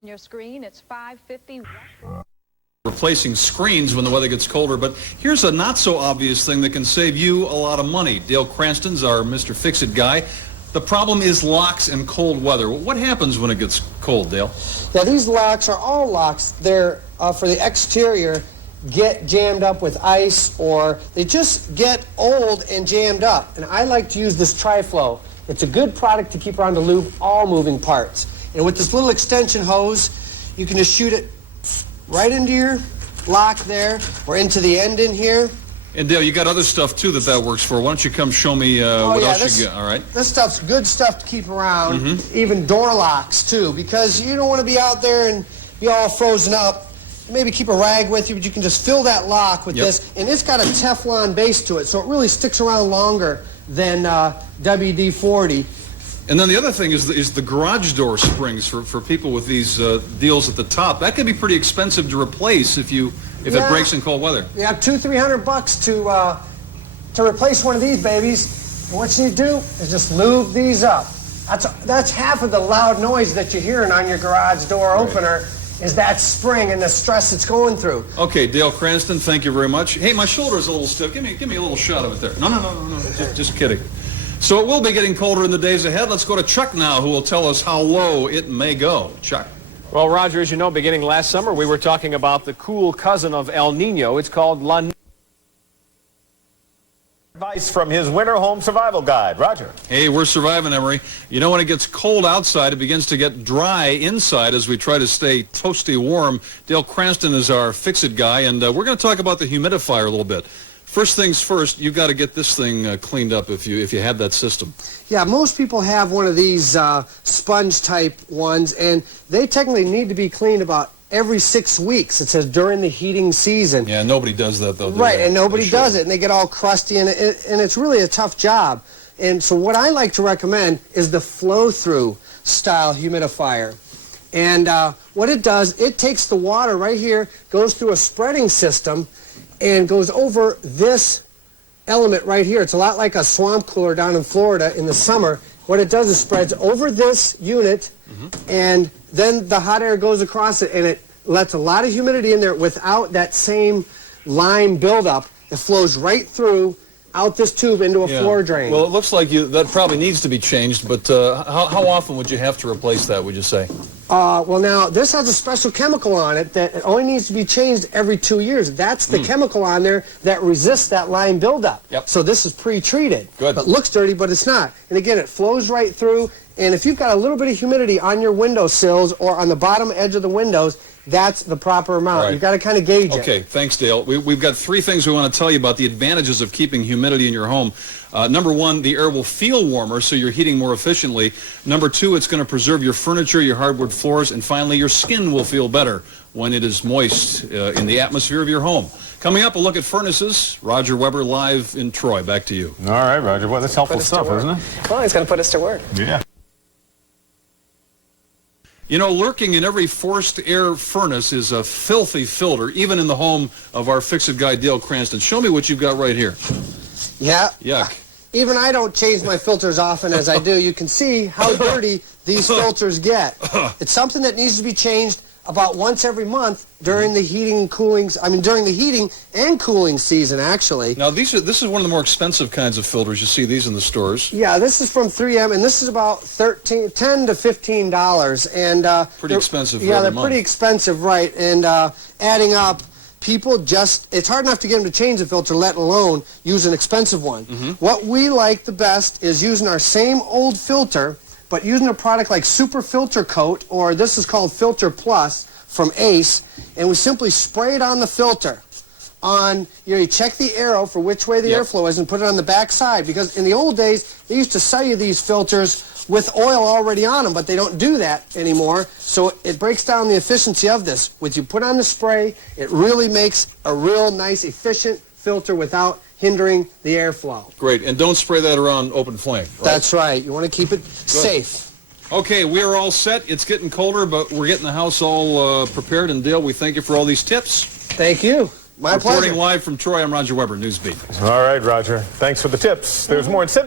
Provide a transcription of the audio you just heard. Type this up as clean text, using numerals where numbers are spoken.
On your screen, it's 5:50. Replacing screens when the weather gets colder, but here's a not so obvious thing that can save you a lot of money. Dale Cranston's our Mr. Fix-It guy. The problem is locks in cold weather. What happens when it gets cold, Dale? Yeah, these locks are all locks. They're for the exterior, get jammed up with ice, or they just get old and jammed up. And I like to use this Tri-Flow. It's a good product to keep around to lube all moving parts. And with this little extension hose, you can just shoot it right into your lock there, or into the end in here. And Dale, you got other stuff too that works for. Why don't you come show me what else you got? All right. This stuff's good stuff to keep around, even door locks too, because you don't want to be out there and be all frozen up. Maybe keep a rag with you, but you can just fill that lock with this, and it's got a Teflon base to it, so it really sticks around longer than WD-40. And then the other thing is the garage door springs for people with these deals at the top. That could be pretty expensive to replace if it breaks in cold weather. Yeah, $200-300 to replace one of these babies. And what you do is just lube these up. That's half of the loud noise that you're hearing on your garage door opener is that spring and the stress it's going through. Okay, Dale Cranston, thank you very much. Hey, my shoulder is a little stiff. Give me a little shot of it there. No. Just kidding. So it will be getting colder in the days ahead. Let's go to Chuck now, who will tell us how low it may go. Chuck. Well, Roger, as you know, beginning last summer, we were talking about the cool cousin of El Nino. It's called La Nina. Advice from his winter home survival guide. Roger. Hey, we're surviving, Emery. You know, when it gets cold outside, it begins to get dry inside as we try to stay toasty warm. Dale Cranston is our Fix-It guy, and we're going to talk about the humidifier a little bit. First things first, you've got to get this thing cleaned up if you have that system. Yeah, most people have one of these sponge-type ones, and they technically need to be cleaned about every 6 weeks. It says during the heating season. Yeah, nobody does that, though. Right, and nobody does it, and they get all crusty, and it's really a tough job. And so what I like to recommend is the flow-through style humidifier. And what it does, it takes the water right here, goes through a spreading system, and goes over this element right here. It's a lot like a swamp cooler down in Florida in the summer. What it does is spreads over this unit, and then the hot air goes across it, and it lets a lot of humidity in there without that same lime buildup. It flows right through out this tube into a floor drain. Well, it looks like that probably needs to be changed, but how often would you have to replace that, would you say? Well, now, this has a special chemical on it that it only needs to be changed every 2 years. That's the chemical on there that resists that lime buildup. Yep. So this is pre-treated. Good. But looks dirty, but it's not. And again, it flows right through. And if you've got a little bit of humidity on your windowsills or on the bottom edge of the windows, that's the proper amount. Right. You've got to kind of gauge it. Okay, thanks, Dale. We've got 3 things we want to tell you about the advantages of keeping humidity in your home. Number 1, the air will feel warmer, so you're heating more efficiently. Number 2, it's going to preserve your furniture, your hardwood floors, and finally, your skin will feel better when it is moist in the atmosphere of your home. Coming up, a look at furnaces. Roger Weber live in Troy. Back to you. All right, Roger. Well, that's helpful stuff, isn't it? Well, he's going to put us to work. Yeah. You know, lurking in every forced air furnace is a filthy filter, even in the home of our Fix-It guy, Dale Cranston. Show me what you've got right here. Yeah. Yuck. Even I don't change my filters often as I do. You can see how dirty these filters get. It's something that needs to be changed about once every month during the heating and cooling, during the heating and cooling season, actually. Now, this is one of the more expensive kinds of filters. You see these in the stores. Yeah, this is from 3M, and this is about $10 to $15. And pretty expensive. Yeah, they're pretty expensive, right? And adding up, people it's hard enough to get them to change the filter, let alone use an expensive one. What we like the best is using our same old filter, but using a product like Super Filter Coat, or this is called Filter Plus from Ace, and we simply spray it on the filter. You check the arrow for which way the airflow is and put it on the back side, because in the old days, they used to sell you these filters with oil already on them, but they don't do that anymore, so it breaks down the efficiency of this. When you put on the spray, it really makes a real nice, efficient filter without hindering the airflow. Great, and don't spray that around open flame, right? That's right. You want to keep it safe. Okay, we're all set. It's getting colder, but we're getting the house all prepared. And Dale, we thank you for all these tips. Thank you. My pleasure. Reporting live from Troy, I'm Roger Weber, Newsbeat. All right, Roger. Thanks for the tips. There's more at 7.